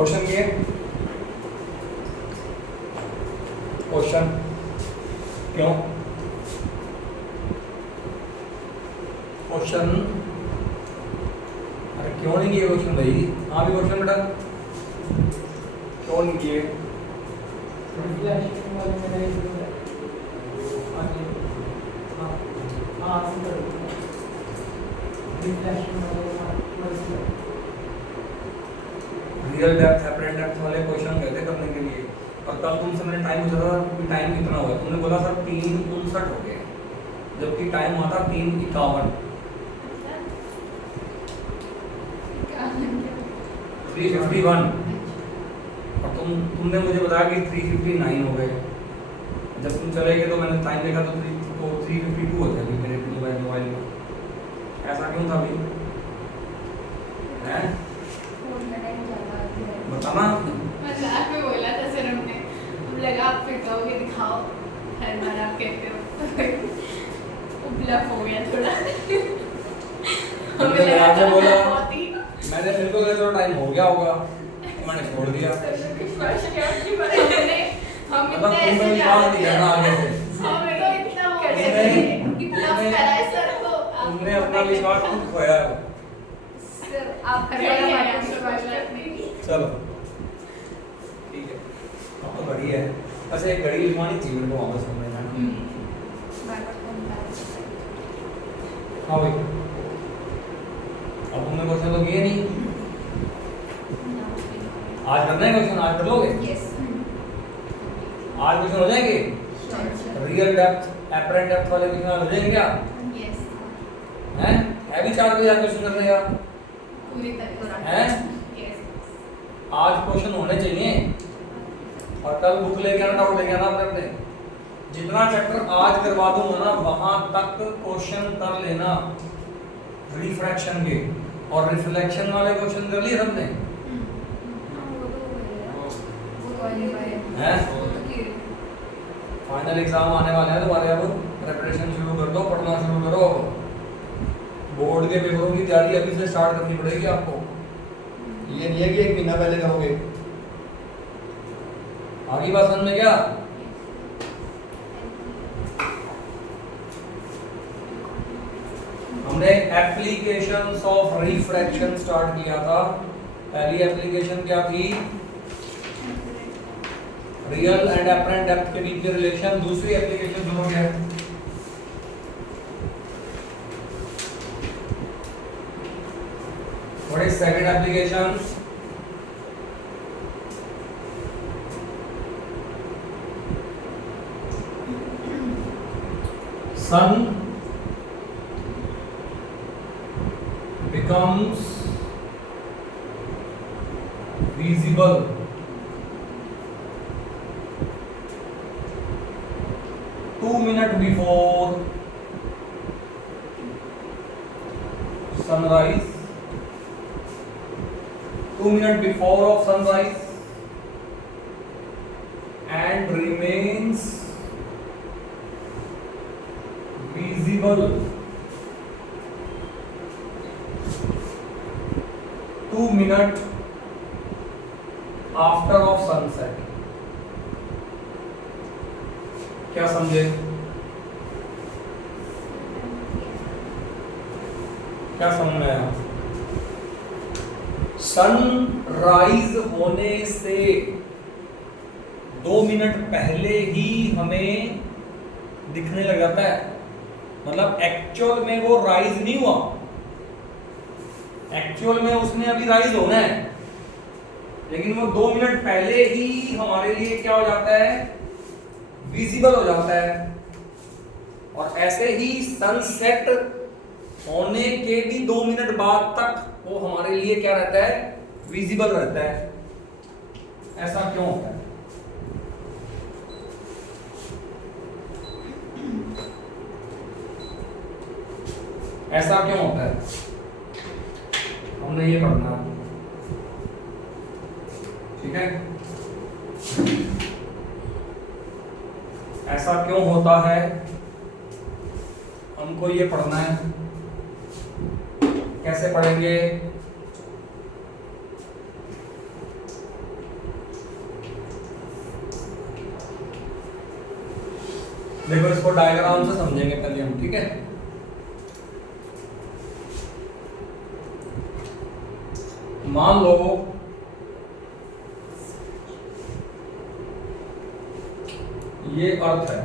Question ये question क्यों question अरे क्यों नहीं किए क्वेश्चन भाई? हाँ भी क्वेश्चन बेटा क्यों नहीं किए? रियल डेप्थ एपरेंट डेप्थ वाले क्वेश्चन कहते करने के लिए, और कल तुमसे मैंने टाइम पूछा था कि टाइम कितना हुआ, तुमने बोला सर 3:59 हो गए, जबकि टाइम हुआ था 3:51। 3:51 और तुमने मुझे बताया कि 3:59 हो गए। जब तुम चले गए तो मैंने टाइम देखा तो 3:52 हो गया मेरे मोबाइल में। ऐसा क्यों था भाई? हैं बताना। मजाक में बोला था सर हमने, लगा आप फिर कहोगे दिखाओ हर बार आप कहते हो। ब्लफ हो गया थोड़ा। मैंने आपसे बोला, मैंने मेरे को लगा चलो टाइम हो गया होगा, मैंने छोड़ दिया। हम मतलब इतने तुमने विश्वास नहीं करना आगे से। हमें तो इतना हो गया कि ब्लफ करा है सर को। तुमने अपना विश्वास खुद खोया है। सर आप हर बार हमारा विश्वास रखने की। चलो ठीक है, अब तो घड़ी है। अच्छा एक घड़ी लिखवानी चाहिए मेरे को वापस करना है। हाँ भाई, अब तुमने क्वेश्चन तो किए नहीं, आज करना है क्वेश्चन, आज कर लोगे? यस आज क्वेश्चन हो जाएंगे? रियल डेप्थ एपरेंट डेप्थ वाले क्वेश्चन हो जाएंगे क्या? यस हैं? है भी 4 बजे क्वेश्चन करने का पूरी तरह हैं? यस आज क्वेश्चन होने चाहिए, और कल बुक लेके आना, डाउट लेके आना अपने अपने। जितना चैप्टर आज करवा दूंगा ना वहां तक क्वेश्चन कर लेना रिफ्रैक्शन के, और रिफ्लेक्शन वाले क्वेश्चन कर लिए सबने हैं? फाइनल एग्जाम आने वाले हैं तुम्हारे, अब प्रिपरेशन शुरू कर दो, पढ़ना शुरू करो। बोर्ड के पेपरों की तैयारी अभी से स्टार्ट करनी पड़ेगी आपको, ये नहीं है कि 1 महीना पहले करोगे। आगे बात समझ में क्या? हमने एप्लीकेशंस ऑफ रिफ्रैक्शन स्टार्ट किया था। पहली एप्लीकेशन क्या थी? रियल एंड एपरेंट डेप्थ के बीच के रिलेशन। दूसरी एप्लीकेशन सुनो क्या है? What is second application? Sun becomes visible two minutes before sunrise, 2 minutes before of sunrise, and remains visible 2 minutes after of sunset। क्या समझे? क्या समझ में आया? सनराइज होने से 2 मिनट पहले ही हमें दिखने लग जाता है। मतलब एक्चुअल में वो राइज नहीं हुआ, एक्चुअल में उसने अभी राइज होना है, लेकिन वो 2 मिनट पहले ही हमारे लिए क्या हो जाता है? विजिबल हो जाता है। और ऐसे ही सनसेट होने के भी 2 मिनट बाद तक वो हमारे लिए क्या रहता है? विजिबल रहता है। ऐसा क्यों होता है? ऐसा क्यों होता है? हमने ये पढ़ना, ठीक है? ऐसा क्यों होता है हमको ये पढ़ना है। कैसे पढ़ेंगे? देखो इसको डायग्राम से समझेंगे पहले हम, ठीक है। मान लो ये अर्थ है,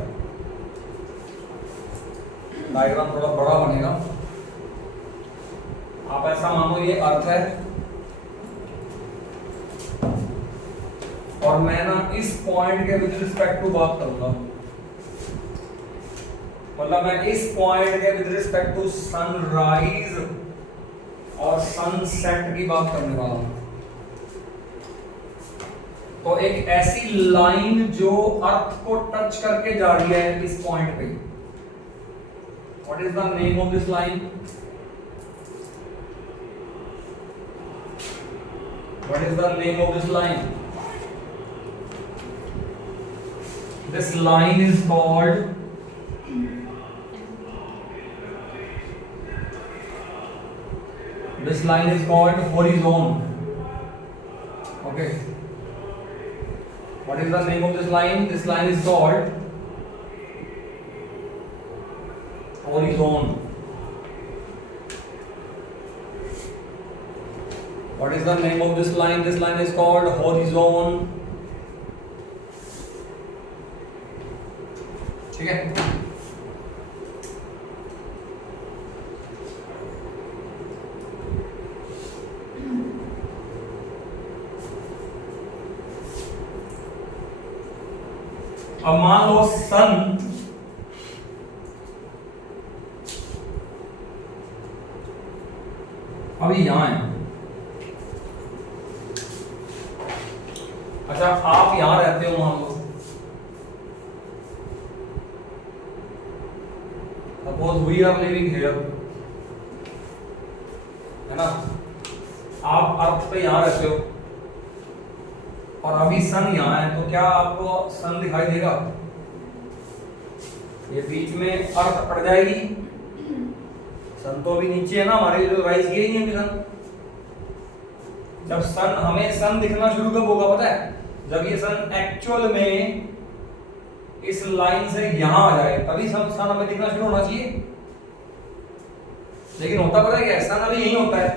डायग्राम थोड़ा बड़ा बनेगा। आप ऐसा मानो ये अर्थ है और मैं ना इस पॉइंट के विद रिस्पेक्ट टू बात करूंगा, मतलब मैं इस पॉइंट के विद रिस्पेक्ट टू सनराइज और सनसेट की बात करने वाला हूं। तो एक ऐसी लाइन जो अर्थ को टच करके जा रही है इस पॉइंट पे, what is the name of this line? What is the name of this line? This line is called horizon. Okay. What is the name of this line? This line is called horizon. What is the name of this line? This line is called horizon. ठीक है। अब मान लो सन अभी यहां है। अच्छा, आप यहां रहते हो, मान लो suppose we are living here, है ना। आप अर्थ पे यहां रहते हो और अभी सन यहाँ है, तो क्या आपको सन दिखाई देगा? ये बीच में अर्थ पड़ जाएगी, सन तो अभी नीचे है ना, हमारे जो राइज गई नहीं अभी सन। जब सन हमें सन दिखना शुरू कब होगा पता है? जब ये सन एक्चुअल में इस लाइन से यहां आ जाए, तभी सन हमें दिखना शुरू होना चाहिए। लेकिन होता पता है क्या? सन अभी यही होता है,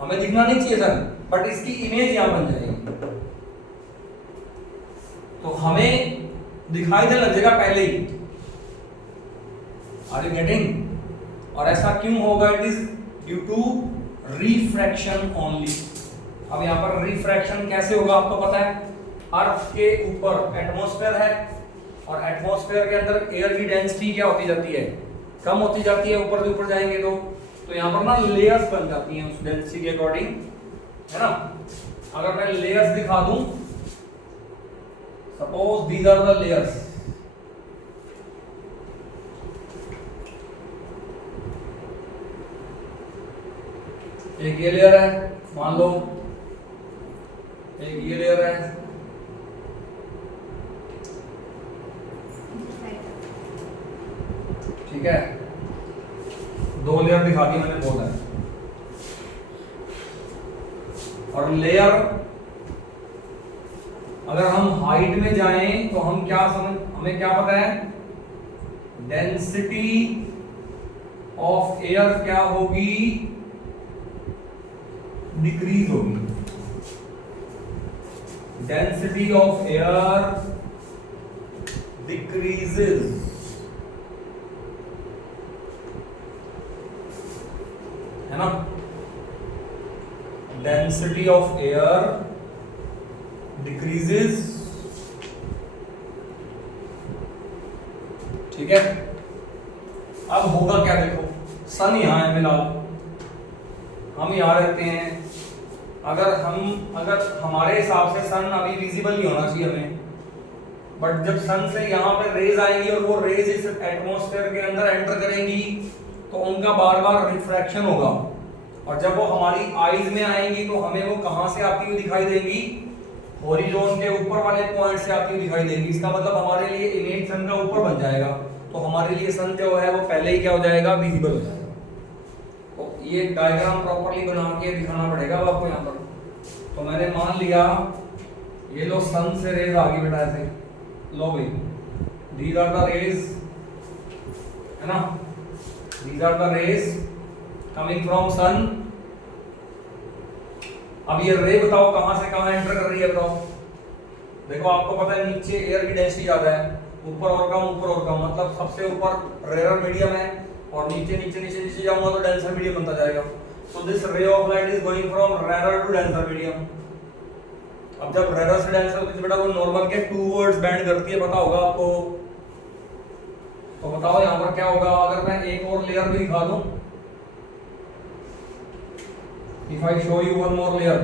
हमें दिखना नहीं चाहिए सन, बट इसकी इमेज यहां बन जाएगी तो हमें दिखाई देने लग जाएगा पहले ही। Are you getting? और ऐसा क्यों होगा? It is due to refraction only. अब यहां पर रिफ्रैक्शन कैसे होगा आपको पता है? अर्थ के ऊपर एटमॉस्फेयर है और एटमॉस्फेयर के अंदर एयर की डेंसिटी क्या होती जाती है? कम होती जाती है। ऊपर से ऊपर जाएंगे तो यहां पर ना लेयर्स बन जाती हैं उस डेंसिटी के अकॉर्डिंग, है ना। अगर मैं लेयर्स दिखा दूं, suppose these are the layers, एक ये लेयर है, मान लो एक ये लेयर है, ठीक है। दो लेयर दिखा दी मैंने, बोला है। और लेयर अगर हम हाइट में जाएं तो हम क्या हमें क्या पता है? डेंसिटी ऑफ एयर क्या होगी? डिक्रीज होगी। डेंसिटी ऑफ एयर डिक्रीजेस, है ना। डेंसिटी ऑफ एयर डिक्रीजेस, ठीक है। अब होगा क्या? देखो सन यहां है फिलहाल, हम यहां रहते हैं। अगर हमारे हिसाब से सन अभी विजिबल नहीं होना चाहिए हमें, बट जब सन से यहाँ पे रेज आएंगी और वो रेज इस एटमॉस्फेयर के अंदर एंटर करेंगी तो उनका बार बार रिफ्रैक्शन होगा, और जब वो हमारी आईज में आएंगी तो हमें वो कहां से आती हुई दिखाई देंगी? हॉरिजॉन के ऊपर वाले पॉइंट से आती हुई दिखाई देंगी। इसका मतलब हमारे लिए इमेज सन का ऊपर बन जाएगा, तो हमारे लिए सन जो है वो पहले ही क्या हो जाएगा? विजिबल हो जाएगा। तो ये डायग्राम प्रॉपर्ली बना के दिखाना पड़ेगा आपको यहाँ पर। तो मैंने मान लिया ये लो सन से रेज आ गई बेटा, ऐसे लो भाई, these are the rays, है ना, these are the rays coming from sun। अब ये रे बताओ कहां से कहां एंटर कर रही है बताओ। देखो आपको पता है नीचे एयर की डेंसिटी ज्यादा है, ऊपर और कम, ऊपर और कम, मतलब सबसे ऊपर रेयर मीडियम है और नीचे नीचे नीचे नीचे जाऊंगा तो डेंसर मीडियम बनता जाएगा। So this ray of light is going from rare to denser medium. अब जब रेयर से डेंसर होती है बेटा वो नॉर्मल के टूवर्ड्स बेंड करती है, पता होगा आपको। तो बताओ यहां पर क्या होगा अगर मैं एक और लेयर भी दिखा दूं। If I show you one more layer,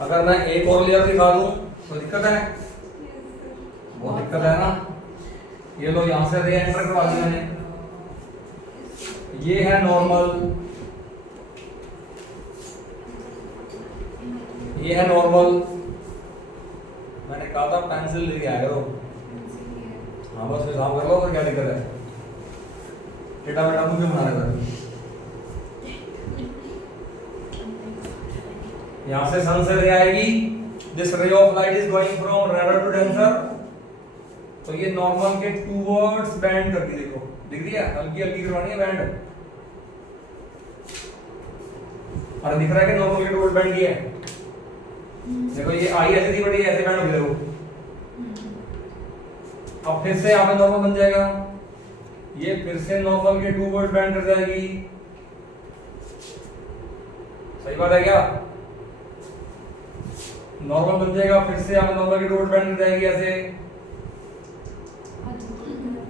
अगर मैं एक और लेयर दिखा दूं तो दिक्कत है, बहुत दिक्कत है ना। ये लो यहां से रे एंटर करवा दी मैंने, ये है नॉर्मल, ये है नॉर्मल। मैंने कहा था पेंसिल लेके आया करो। हाँ बस फिर काम कर लो, तो क्या दिक्कत है, टेढ़ा बेटा मुझे बना रहे थे। यहां से सन से रे आएगी, this ray of light is going from rare to denser, तो ये नॉर्मल के टूवर्ड्स बेंड करके देखो, दिख रही है, हल्की हल्की करवानी है बैंड। और दिख रहा है कि नॉर्मल के टूवर्ड्स बेंड किया है। देखो ये आई ऐसे थी बड़ी, ऐसे बैंड हो गया देखो। अब फिर से यहाँ पे नॉर्मल बन जाएगा, ये फिर से नॉर्मल के टूवर्ड्स बेंड कर जाएगी। सही बात है क्या, नॉर्मल बन जाएगा, फिर से यहाँ पे नॉर्मल के टूवर्ड्स बेंड कर जाएगी ऐसे।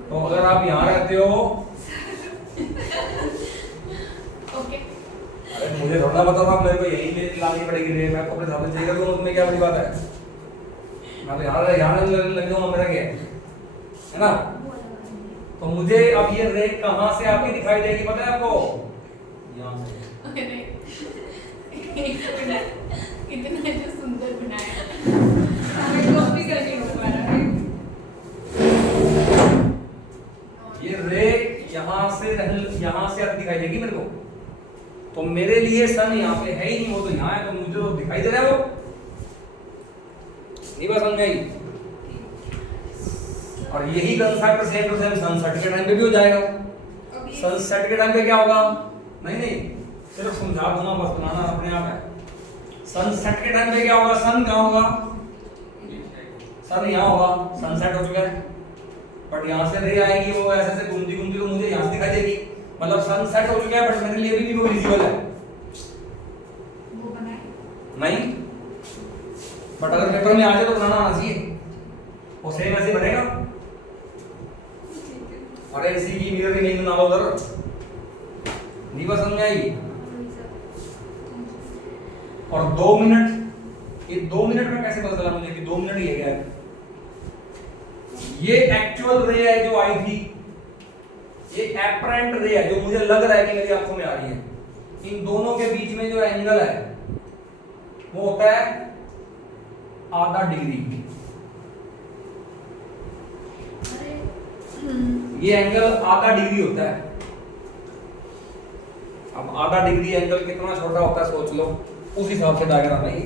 तो अगर आप यहाँ रहते हो ओके, अरे मुझे थोड़ा पता था, मेरे को यही ले लानी पड़ेगी रे, मैं अपने सामने चाहिए तो उसमें क्या बड़ी बात है, मैं तो यहाँ लग जाऊंगा, मेरा क्या है ना। तो मुझे अब ये रे कहाँ से आपकी दिखाई देगी पता है आपको, यहाँ से। कितना जो सुंदर बनाया, हमें कॉपी करके दोबारा। ये रे यहाँ से आपको दिखाई देगी मेरे को, तो मेरे लिए सन यहाँ पे है ही नहीं, वो तो यहाँ है, तो मुझे तो दिखाई दे रहा है वो, नहीं बात समझ आई। और यही concept same to same sunset के टाइम पे भी हो जाएगा। सनसेट के टाइम पे क्या होगा, नहीं सिर्फ समझा दूंगा, बस बनाना अपने आप है। सनसेट के टाइम पे क्या होगा, सन कहाँ होगा, सन यहाँ होगा, सनसेट हो चुका है, बट यहाँ से रे आएगी, वो ऐसे ऐसे घूमती घूमती तो मुझे यहाँ से दिखाई देगी, मतलब सनसेट हो चुका है, बट मेरे लिए भी वो विजिबल है, वो बनाए नहीं, बट अगर पेपर में आ जाए तो बनाना आना चाहिए, वो सेम ऐसे बनेगा। अरे इसी की मिरर की नहीं बना लो उधर, नहीं बस समझ आई। और 2 मिनट, ये 2 मिनट में कैसे पता चला मुझे कि 2 मिनट ही है क्या, ये एक्चुअल रे है जो आई थी, ये एपरेंट रे है जो मुझे लग रहा है कि मेरी आंखों में आ रही है। इन दोनों के बीच में जो एंगल है वो होता है आधा डिग्री, ये एंगल आधा डिग्री होता है। अब आधा डिग्री एंगल कितना छोटा होता है सोच लो, उस हिसाब से डायग्राम है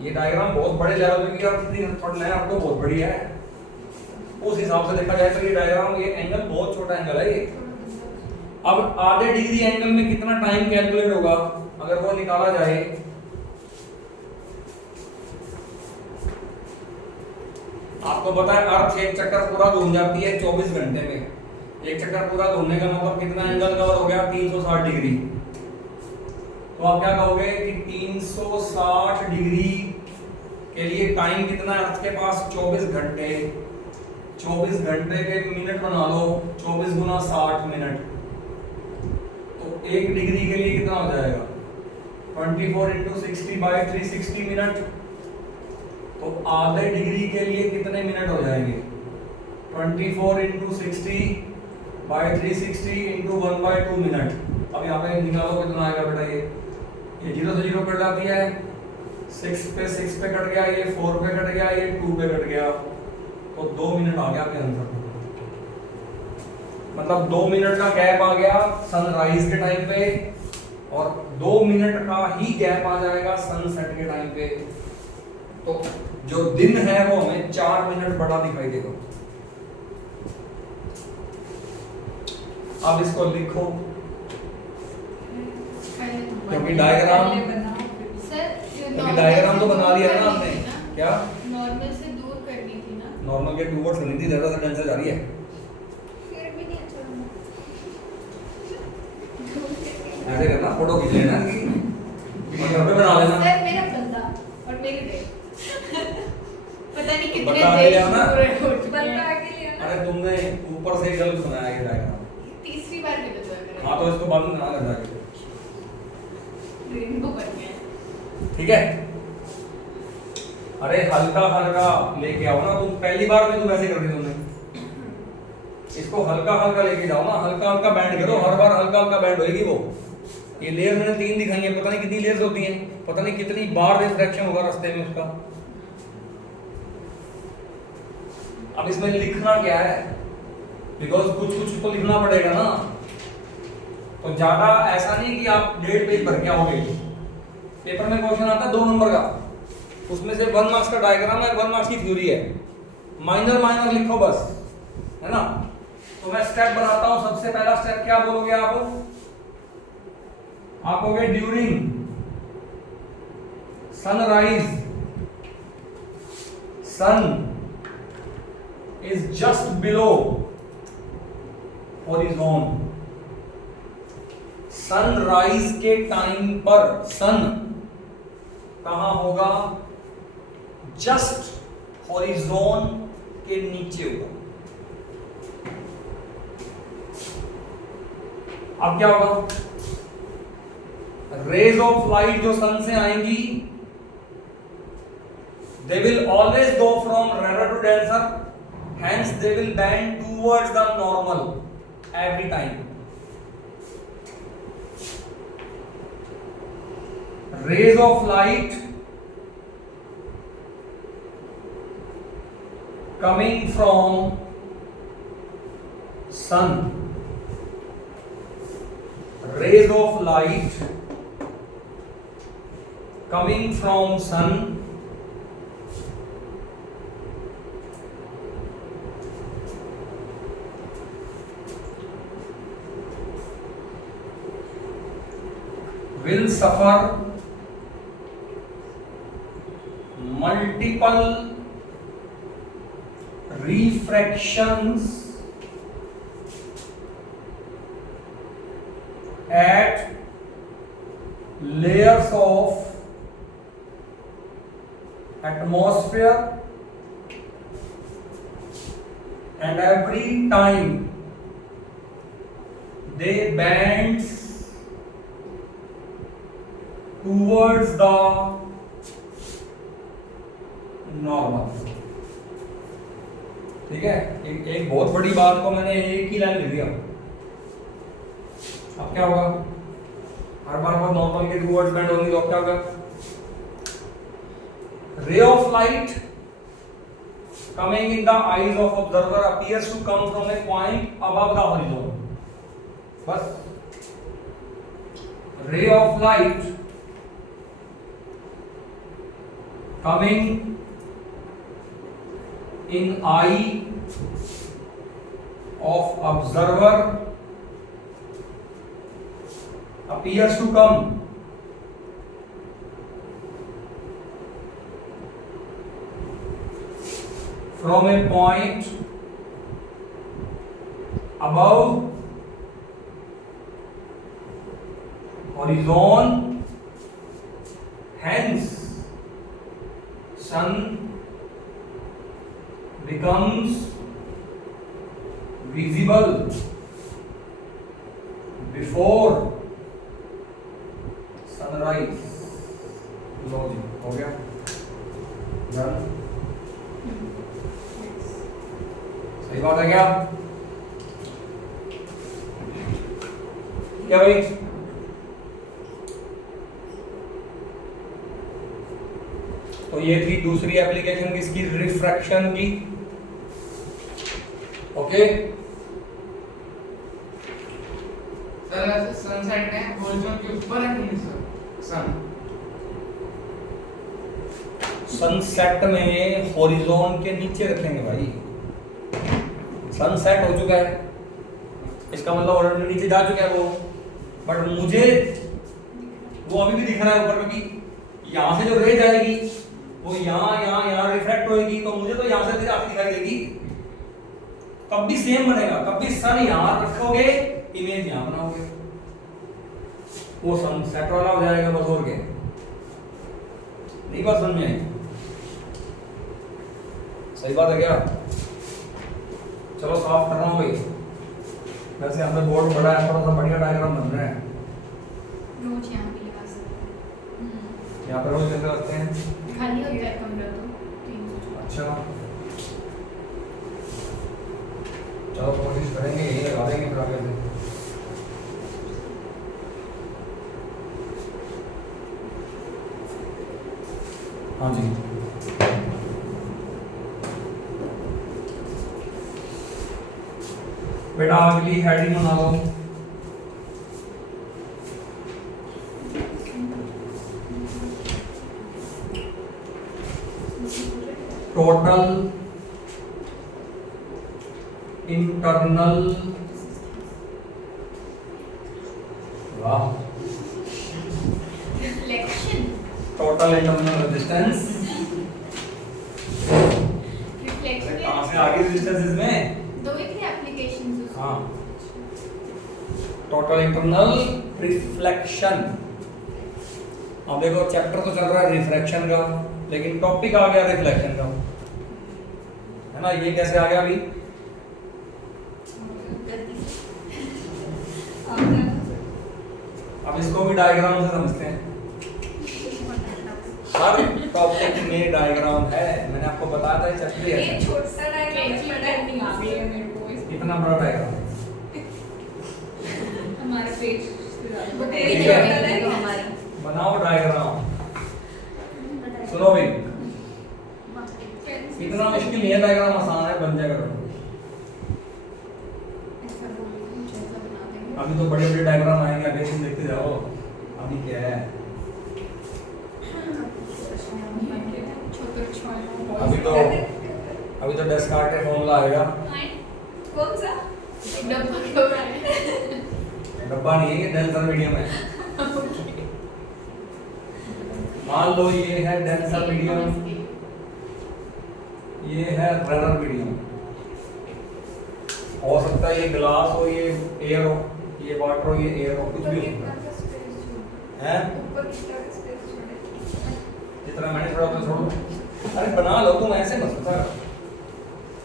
ये डायग्राम बहुत बड़े लेवल पे किया, कितनी पढ़ना है आपको, बहुत बड़ी है, उस हिसाब से देखा जाए तो ये डायग्राम, ये एंगल बहुत छोटा एंगल है ये। अब आधे डिग्री एंगल में कितना टाइम कैलकुलेट होगा अगर वो निकाला जाए, आपको पता है अर्थ एक चक्कर पूरा घूम जाती है 24 घंटे में, एक चक्कर पूरा घूमने का मतलब कितना एंगल कवर हो गया, 360 डिग्री। तो आप क्या कहोगे कि 360 डिग्री के लिए टाइम कितना है अर्थ के पास, 24 घंटे। 24 घंटे के मिनट बना लो, 24 गुना 60 मिनट, तो 1 डिग्री के लिए कितना हो जाएगा, 24 इंटू 60 बाई 360 मिनट। तो आधे डिग्री के लिए कितने मिनट हो जाएंगे, 24 इंटू 60 बाई 360 इंटू 1/2 मिनट। अब यहाँ पे निकालो कितना आएगा बेटा, ये 0 से 0 कट जाती है, 6 पे कट गया, ये 4 पे कट गया, ये 2 पे कट गया, तो 2 मिनट आ गया आपके आंसर। मतलब 2 मिनट का गैप आ गया सनराइज के टाइम पे और 2 मिनट का ही गैप आ जाएगा सनसेट के टाइम पे, तो जो दिन है वो हमें 4 मिनट बड़ा दिखाई देगा। अब इसको लिखो, क्योंकि डायग्राम तो बना लिया ना आपने। क्या नॉर्मल से दूर करनी थी ना, नॉर्मल के टूवर्ड्स होनी थी, ज्यादा टेंशन जा रही है। फिर भी नहीं अच्छा बना। ऐसे करना, फोटो खींच लेना कि घर पे बना लेना। सर मेरा बंदा और मेरे देश पता नहीं कितने बता देश दिया ना? पूरे हो चुके हैं। आगे लिया ना, अरे तुमने ऊपर से गलत बनाया ये डायग्राम। तीसरी बार भी बता कर हाँ तो इसको बंद ना कर जाके, रेनबो बन गया। ठीक है। अरे हल्का हल्का लेके आओ ना, तुम पहली बार में तुम ऐसे कर रही हो, तुमने इसको हल्का हल्का लेके जाओ ना, हल्का हल्का बैंड करो, हर बार हल्का हल्का बैंड होएगी वो। ये लेयर मैंने 3 दिखाई है, पता नहीं कितनी लेयर्स होती हैं, पता नहीं कितनी बार रिफ्रैक्शन होगा रास्ते में उसका। अब इसमें लिखना क्या है, बिकॉज कुछ कुछ तो लिखना पड़ेगा ना, तो ज्यादा ऐसा नहीं कि आप 1.5 पेज भर के आओगे। पेपर में क्वेश्चन आता है 2 नंबर का, उसमें से 1 मार्क्स का डायग्राम है, 1 मार्क्स की थ्योरी है, माइनर लिखो बस, है ना। तो मैं स्टेप बनाता हूं। सबसे पहला स्टेप क्या बोलोगे आप कहोगे during sunrise sun is just below horizon. Sunrise के टाइम पर सन कहां होगा, जस्ट हॉरिजॉन के नीचे होगा। अब क्या होगा, रेज ऑफ लाइट जो सन से आएंगी, they will always go from rare to denser, hence they will bend towards the normal every time. Rays of light coming from sun, rays of light coming from sun will suffer multiple refractions at layers of atmosphere, and every time they bend towards the normal. ठीक है, एक बहुत बड़ी बात को मैंने एक ही line लिख दिया। अब क्या होगा, हर बार नॉर्मल के टूवर्ड्स बेंड होंगी, तो अब क्या होगा, ray of light coming in the eyes of observer appears to come from a point above the horizon. बस ray of light coming in eye of observer appears to come from a point above horizon, hence sun becomes visible before sunrise। लो जी, हो गया done. सही बात है क्या भाई? तो ये थी दूसरी एप्लीकेशन किसकी, रिफ्रैक्शन की। ओके सर सनसेट है होरिजोन के ऊपर है कि सन सनसेट में हॉरिजॉन के नीचे रखेंगे भाई। सनसेट हो चुका है, इसका मतलब ऑलरेडी नीचे जा चुका है वो, बट मुझे वो अभी भी दिख रहा है ऊपर, क्योंकि यहाँ से जो रे जाएगी वो यहाँ रिफ्लेक्ट होएगी, तो मुझे तो यहाँ से आगे दिखाई देगी। कब भी सेम बनेगा, कब भी सन यहाँ रखोगे इमेज यहाँ बनाओगे, वो सनसेट वाला हो जाएगा बस, और क्या। नहीं बात समझ में आई? सही बात है क्या? चलो साफ कर रहा हूँ भाई। वैसे हमने बोर्ड बड़ा है, थोड़ा सा बढ़िया डायग्राम बन रहा है। रोज यहाँ भी लगा सकते हैं। यहाँ पर रोज कैसे रखते हैं? खाली होता है कमरा तो 300। अच्छा, चलो कोशिश करेंगे, यही लगा देंगे फिर आगे से। हाँ जी, बेटा अगली हेडिंग बना लो। टोटल इंटरनल, वाह, reflection, total internal resistance. Reflection कहाँ से आगे रेजिस्टेंस इसमें? दो ही थे एप्लीकेशंस उसके। हाँ, टोटल इंटरनल रिफ्लेक्शन। अब देखो चैप्टर तो चल रहा है रिफ्रैक्शन का, लेकिन टॉपिक आ गया रिफ्लेक्शन का, है ना। ये कैसे आ गया अभी? अब इसको भी डायग्राम से समझते हैं। हर टॉपिक में डायग्राम है, मैंने आपको बताया था चैप्टर ये है। छोटा डायग्राम नहीं आ गया मेरे को इतना बड़ा डायग्राम हमारे पेज से ज्यादा ठीक है। हमारे बनाओ डायग्राम। सुनो भाई, इतना मुश्किल नहीं है, डायग्राम आसान है, बन जाएगा। अभी तो बड़े बड़े डायग्राम आएंगे, आगे तुम देखते जाओ। अभी क्या है, अभी तो डेस्कार्टेस फॉर्मूला आएगा। कौन सा डब्बा क्यों है? डब्बा नहीं है, ये डेंसर मीडियम है। मान लो ये है डेंसर मीडियम, ये है रनर मीडियम। हो सकता है ये ग्लास हो, ये एयर हो, ये वाटर हो, ये एयर हो, कुछ भी हो सकता है। ऊपर कितना स्पेस छोड़े जितना मैंने छोड़ा उतना छोड़ो। अरे बना लो, तुम ऐसे मत कर,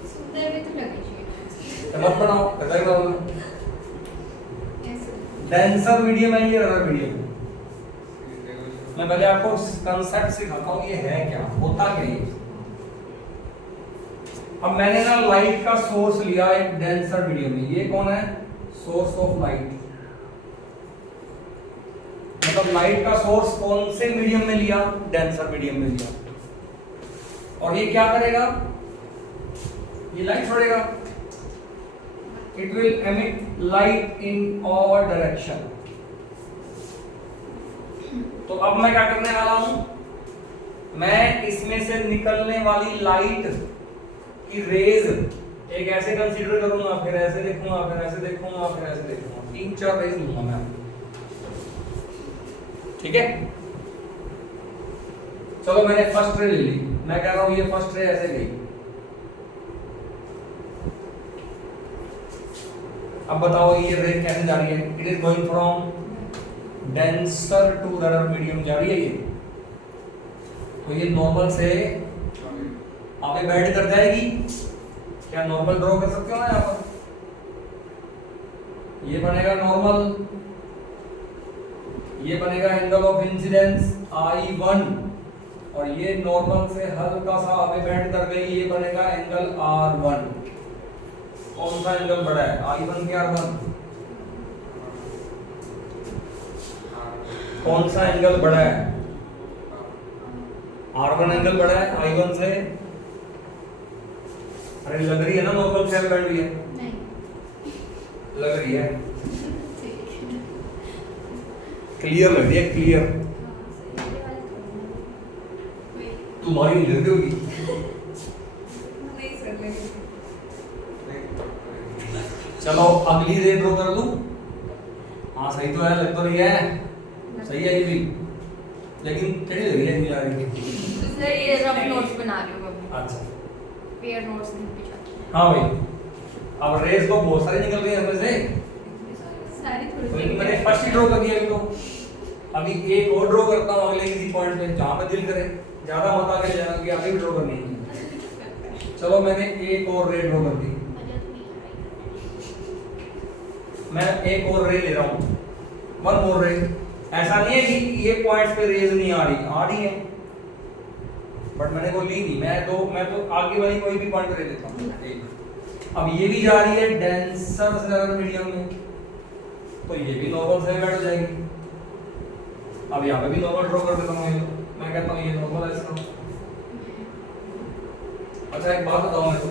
सुंदर भी तो लगे चाहिए। तो मत बनाओ, कैसा करो। डेंसर मीडियम है ये, रनर मीडियम। मैं पहले आपको कंसेप्ट सिखाता हूँ, ये है क्या, होता क्या है। अब मैंने ना लाइट का सोर्स लिया एक डेंसर मीडियम में। ये कौन है? Source of light. मतलब लाइट का सोर्स कौन से मीडियम में लिया? डेंसर मीडियम में लिया। और ये क्या करेगा? ये लाइट छोड़ेगा। It will emit light in all direction. तो अब मैं क्या करने वाला हूं, मैं इसमें से निकलने वाली लाइट की रेज एक ऐसे कंसीडर करूंगा, फिर ऐसे देखूंगा, फिर ऐसे देखूंगा, फिर ऐसे देखूंगा। 3-4 रेज लूंगा मैं, ठीक है। चलो मैंने फर्स्ट रे ले ली, मैं कह रहा हूं ये फर्स्ट रे ऐसे गई। अब बताओ ये रे कैसे जा रही है? It is going from denser to रनर मीडियम जा रही है ये। तो ये नॉर्मल से आगे बेंड कर जाएगी। क्या नॉर्मल ड्रॉ कर सकते हो ना यहाँ पर? ये बनेगा नॉर्मल, ये बनेगा एंगल ऑफ इंसिडेंस I1, और ये नॉर्मल से हल्का सा आगे बेंड कर गई, ये बनेगा एंगल R1। कौन सा एंगल बड़ा है, I1 के R1? कौन सा एंगल बड़ा है? R1 एंगल बड़ा है I1 से। अरे लग रही है ना नॉर्मल से बेंड हुई है? नहीं लग रही है। क्लियर लग रही है, क्लियर। हाँ, सही ये वाली तो वही। तुम्हारी नहीं लग रही होगी। नहीं सर लगे। चलो अगली रे ड्रॉ कर दूं। हाँ सही तो है, लग तो रही है, सही है ये भी, लेकिन टेढ़ी लग रही है मुझे आगे। दूसरा ये रफ नोट्स बना रही हूँ कभी। अच्छा पेयर नोट्स नहीं पिछा। हाँ भाई, अब रेस तो बहुत सारी निकल रही है इसमें से, सारी तो थोड़ी मैंने फर्स्ट ही ड्रॉ कर दिया अभी तो। अभी एक और ड्रॉ करता हूँ अगले किसी पॉइंट पे जहाँ पे दिल करे, ज्यादा मत आगे जाना कि आगे भी ड्रॉ करनी है। चलो मैंने एक और रे ड्रॉ कर दी, मजा तो नहीं आ रही। मैं एक और रे ले रहा हूँ, वन मोर रे। ऐसा नहीं है कि ये पॉइंट्स पे रेज नहीं आ रही है, बट मैंने वो ली नहीं। मैं तो आगे वाली कोई भी पॉइंट रे लेता हूँ एक। अब ये भी जा रही है डेंसर से ज्यादा मीडियम में, तो ये भी नॉर्मल से बैठ जाएगी। अब यहाँ पे भी नॉर्मल ड्रॉ कर देता हूँ, मैं कहता हूँ ये नॉर्मल है इसका। अच्छा एक बात बताओ मेरे को,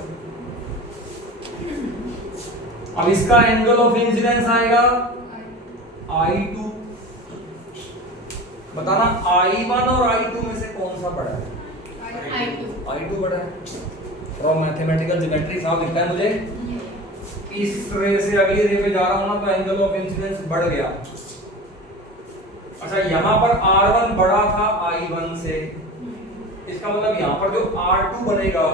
अब इसका एंगल ऑफ इंसिडेंस आएगा I2। बताना I1 और I2 में से कौन सा बड़ा है? I2 बड़ा है। और मैथमेटिकल ज्योमेट्री साफ दिखता है मुझे। इस रे से अगली रे पे जा रहा हूं ना, तो एंगल ऑफ इंसिडेंस बढ़ गया। अच्छा यहाँ पर R1 बड़ा था I1 से, इसका मतलब यहाँ पर जो R2 बनेगा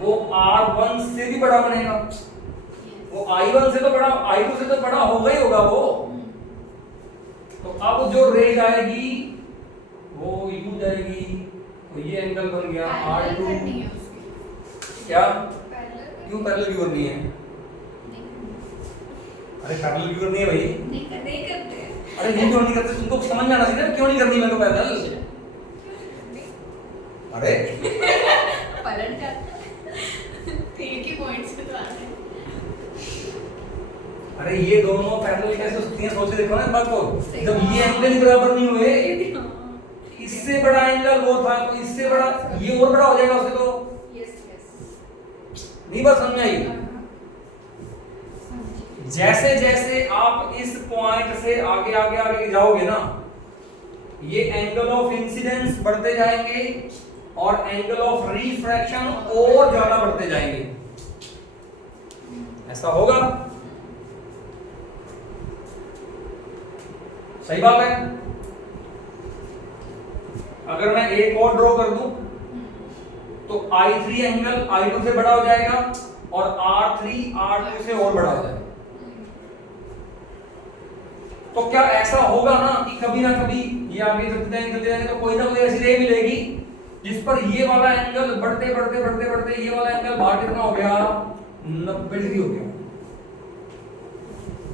वो R1 से भी बड़ा बनेगा। वो I1 से तो बड़ा, I2 से तो बड़ा होगा ही होगा वो। तो अब जो रे जाएगी वो U जाएगी, तो ये एंगल बन गया R2। क्या क्यों पैरेलल व्यू करनी है? अरे पैरेलल व्यू करनी है भाई। नहीं करते हैं। अरे ये क्यों नहीं करते? तुमको समझ में आना चाहिए ना, क्यों नहीं करनी मेरे को पैरेलल? अरे पलट जाता है। एक ही पॉइंट से तो आ रहे हैं। अरे ये दोनों पैरेलल कैसे हो सकती हैं? सोच के देखो ना इस बात को। जब ये एंगल ही बराबर नहीं हुए, इससे बड़ा एंगल वो था तो इससे बड़ा ये और बड़ा हो जाएगा उससे, तो यस नहीं बात समझ में आई? जैसे जैसे आप इस पॉइंट से आगे आगे आगे जाओगे ना, ये एंगल ऑफ इंसिडेंस बढ़ते जाएंगे और एंगल ऑफ रिफ्रैक्शन और ज्यादा बढ़ते जाएंगे। ऐसा होगा, सही बात है। अगर मैं एक और ड्रॉ कर दूं तो I3 एंगल I2 से बड़ा हो जाएगा और R3 R2 से और बड़ा हो जाएगा। तो क्या ऐसा होगा ना कि कभी ना कभी ये आगे चलते जाएंगे तो कोई ना कोई ऐसी रे मिलेगी जिस पर ये वाला एंगल बढ़ते बढ़ते बढ़ते बढ़ते ये वाला एंगल बाहर कितना हो गया? 90 डिग्री हो गया।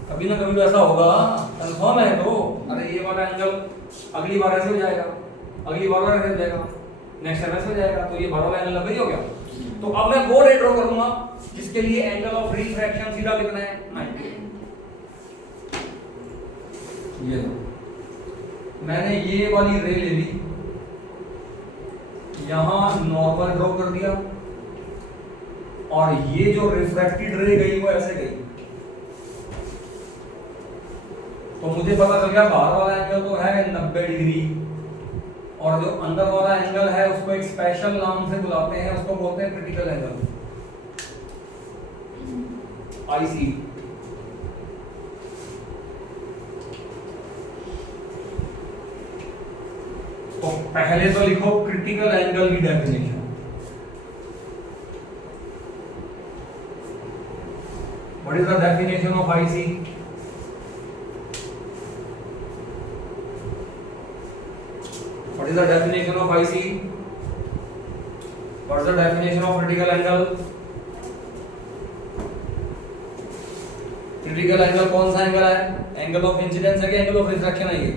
कभी ना कभी तो ऐसा होगा, कंफर्म है। तो अरे ये वाला एंगल अगली बार ऐसे हो जाएगा, अगली बार ऐसे हो जाएगा, नेक्स्ट टाइम ऐसे हो जाएगा, तो ये बार वाला एंगल 90 हो गया। तो अब मैं वो रे ड्रॉ करूंगा जिसके लिए एंगल ऑफ रिफ्रैक्शन सीधा कितना है? 90। ये मैंने ये वाली रे ले ली, यहां नॉर्मल ड्रॉ कर दिया और ये जो रिफ्रैक्टेड रे गई वो ऐसे गई। तो मुझे पता चल गया बाहर वाला एंगल तो है 90 डिग्री और जो अंदर वाला एंगल है उसको एक स्पेशल नाम से बुलाते हैं, उसको बोलते हैं क्रिटिकल एंगल, IC। तो पहले तो लिखो क्रिटिकल एंगल की definition. What is the definition of IC? What is the definition of IC? What is the definition of critical angle? Critical angle कौन सा एंगल है? एंगल ऑफ इंसिडेंस है कि एंगल ऑफ रिफ्रैक्शन है? ये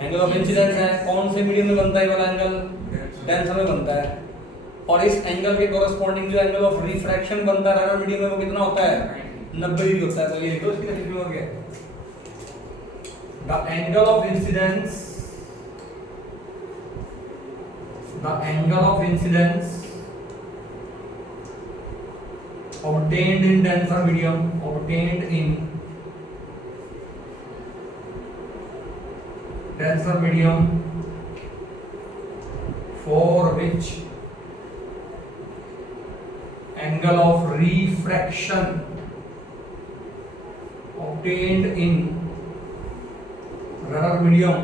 angle of incidence है। कौन से मीडियम में बनता है वाला एंगल? डेंसर में बनता है। और इस एंगल के कोरस्पॉन्डिंग जो एंगल ऑफ रिफ्रैक्शन बनता है रैडर मीडियम में वो कितना होता है? 90 डिग्री होता है। तो ये देखो इसकी डेफिनेशन हो गया, the angle of incidence, the angle of incidence obtained in denser medium, obtained in denser medium for which angle of refraction obtained in rarer medium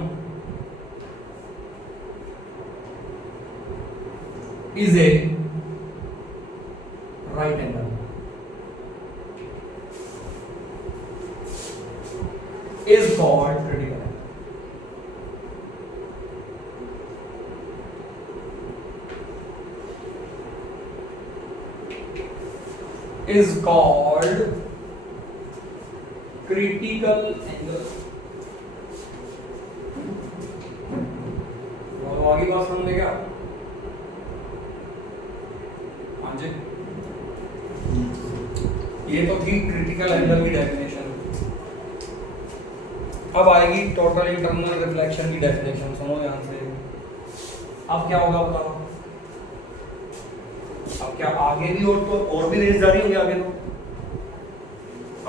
is a right angle. Is called critical angle. Is called critical angle. और आगे बात समझ क्या? हाँ जी, ये तो थी critical angle की डेफिनेशन। अब आएगी टोटल इंटरनल रिफ्लेक्शन की डेफिनेशन। सुनो ध्यान से। अब क्या होगा बताओ? अब क्या आगे भी और भी रेस जारी होगी आगे तो?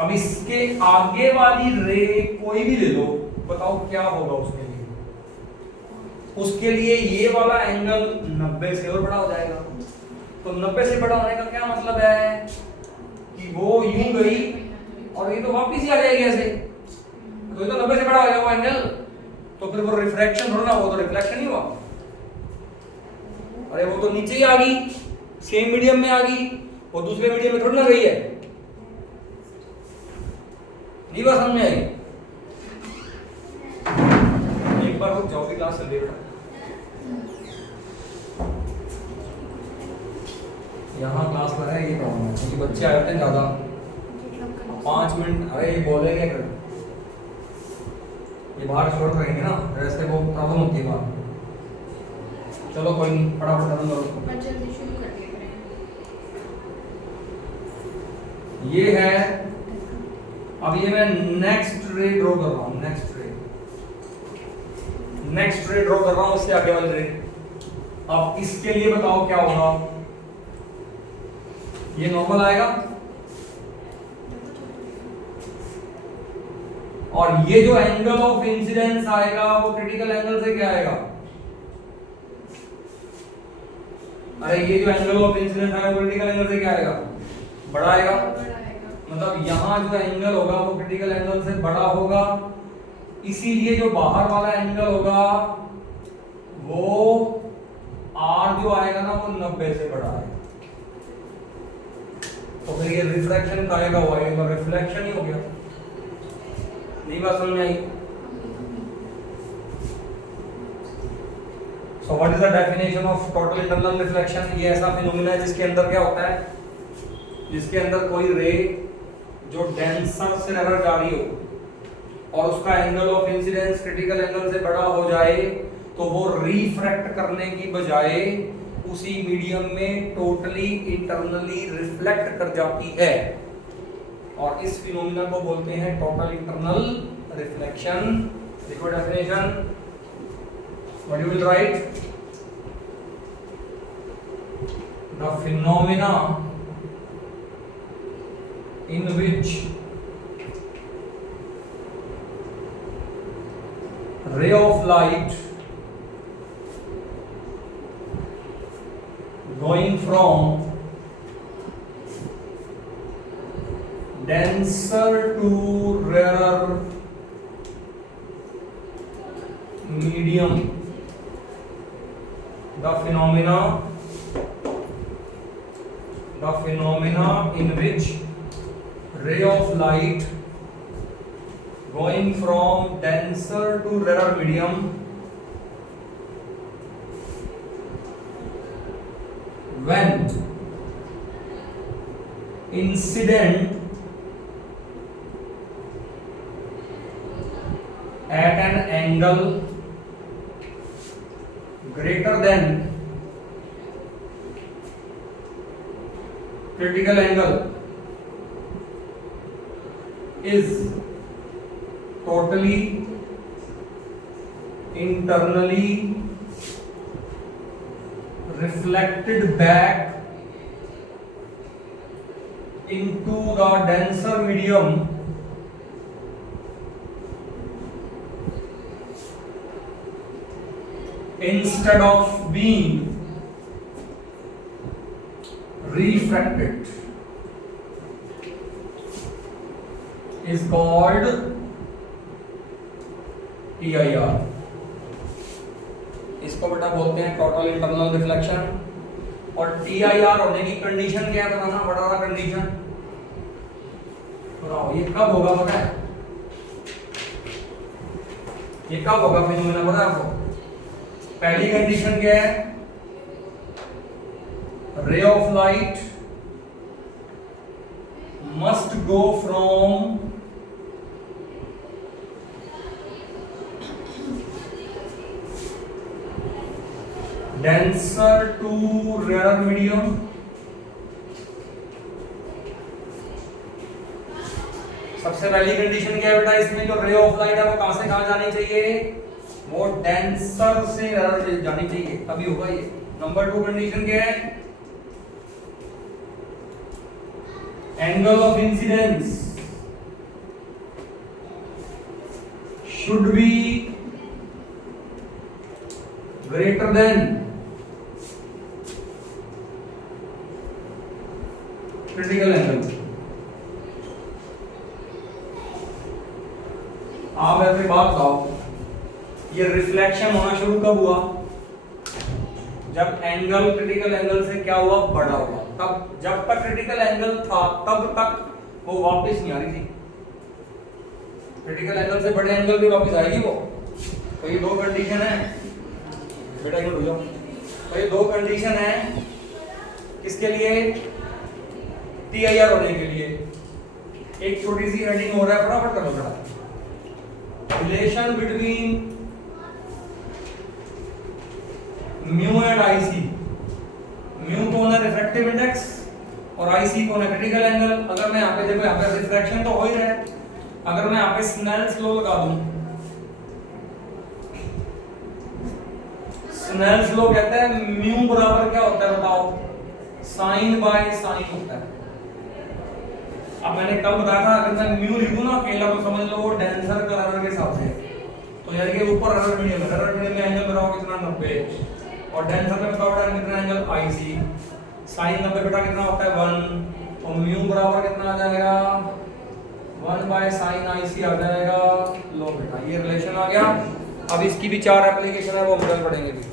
अब इसके आगे वाली रे कोई भी ले लो, बताओ क्या होगा उसके लिए? उसके लिए ये वाला एंगल 90 से और बड़ा हो जाएगा। तो 90 से बड़ा होने का क्या मतलब है कि वो यूं गई और ये तो वापस ही आ जाएगी ऐसे। तो ये तो 90 से बड़ा हो गया वो एंगल, तो फिर वो रिफ्रैक्शन थोड़ा ना, वो तो रिफ्लेक्शन ही हुआ। अरे वो तो नीचे ही आ गई, सेम मीडियम में आ गई, वो दूसरे मीडियम में थोड़ी ना गई है। नहीं बात समझ में आई? एक बार रुक जाओ, भी क्लास चल रही है। यहाँ क्लास पर है, ये प्रॉब्लम है क्योंकि बच्चे आए होते हैं ज्यादा। 5 मिनट अरे ये बोलेंगे कर, ये बाहर छोड़ रहेंगे ना, वैसे वो प्रॉब्लम होती है बाहर। चलो कोई नहीं, फटाफट खत्म करो। पर जल्दी शुरू कर दिया करें। ये है, अब ये मैं नेक्स्ट रे ड्रॉ कर रहा हूँ। नेक्स्ट रे ड्रॉ कर रहा हूँ, इससे आगे वाले रे। अब इसके लिए बताओ क्या होगा? ये नॉर्मल आएगा और ये जो एंगल ऑफ इंसिडेंस आएगा वो क्रिटिकल एंगल से क्या आएगा? अरे ये जो एंगल ऑफ इंसिडेंस आएगा वो क्रिटिकल एंगल से क्या आएगा? बड़ा आएगा। मतलब यहां जो एंगल होगा वो क्रिटिकल एंगल से बड़ा होगा, इसीलिए जो बाहर वाला एंगल होगा वो R जो आएगा ना वो 90 से बड़ा आएगा। तो फिर ये रिफ्रैक्शन का आएगा, वो आएगा रिफ्लेक्शन ही हो गया। नहीं बात समझ में आई? So what is the definition of total internal reflection? ये ऐसा फिनोमेना है जिसके अंदर क्या होता है, जिसके अंदर कोई रे जो डेंसर से रैरर जा रही हो और उसका angle of incidence critical angle से बड़ा हो जाए, तो वो रिफ्रैक्ट करने की बजाय उसी मीडियम में टोटली इंटरनली रिफ्लेक्ट कर जाती है, और इस फिनोमेना को बोलते हैं टोटल इंटरनल रिफ्लेक्शन। देखो definition, what you will write? The phenomena in which ray of light going from denser to rarer medium, the phenomena in which ray of light going from denser to rarer medium when incident at an angle greater than critical angle is totally internally reflected back into the denser medium instead of being refracted is called TIR. इसको बेटा बोलते हैं total internal reflection. और TIR होने की condition क्या है बताना, बड़ा वाला कंडीशन बताओ, ये कब होगा पता है? ये कब होगा फिनोमेना पता है आपको? पहली कंडीशन क्या है? रे of light must go from denser to rarer medium। सबसे पहली कंडीशन क्या है बेटा इसमें, जो रे ऑफ लाइट है वो कहां से कहां जानी चाहिए? वो डेंसर से रेयर जानी चाहिए, तभी होगा ये। नंबर 2 कंडीशन क्या है? Angle of incidence should be greater than critical angle. आप ऐसे बात बताओ, ये रिफ्लेक्शन होना शुरू कब हुआ? जब एंगल क्रिटिकल एंगल से क्या हुआ? बड़ा हुआ। तब जब तक क्रिटिकल एंगल था तब तक वो वापस नहीं आ रही थी। क्रिटिकल एंगल से बड़े एंगल भी वापस आएगी वो। तो ये 2 कंडीशन है बेटा, एक मिनट रुक जाओ। तो ये 2 कंडीशन है किसके लिए? TIR होने के लिए। एक छोटी सी हेडिंग हो रहा है, फटाफट करो बेटा। Relation between mu and IC। Mu कौन है? रिफ्रैक्टिव इंडेक्स, और IC कौन है? Critical angle. अगर मैं यहाँ पे देखो, यहाँ पे रिफ्रैक्शन तो हो ही रहा है। अगर मैं यहाँ पे स्नेल्स लॉ लगा दूं, स्नेल्स लॉ कहता है म्यू बराबर क्या होता है बताओ? साइन बाय साइन होता है। अब मैंने कल बताया था, अगर मैं म्यू लिखूं ना अकेला तो समझ लो वो डेंसर का एरर के हिसाब से। तो यानी कि ऊपर एरर मीडियम है, एरर मीडियम में एंगल बनाओ कितना? 90। और डेंसर में बताओ बेटा कितना एंगल? IC। साइन 90 बेटा कितना होता है? 1। और म्यू बराबर कितना आ जाएगा? 1 बाय साइन IC आ जाएगा। लो बेटा ये रिलेशन आ गया। अब इसकी भी 4 एप्लीकेशन है, वो हम कल पढ़ेंगे भी।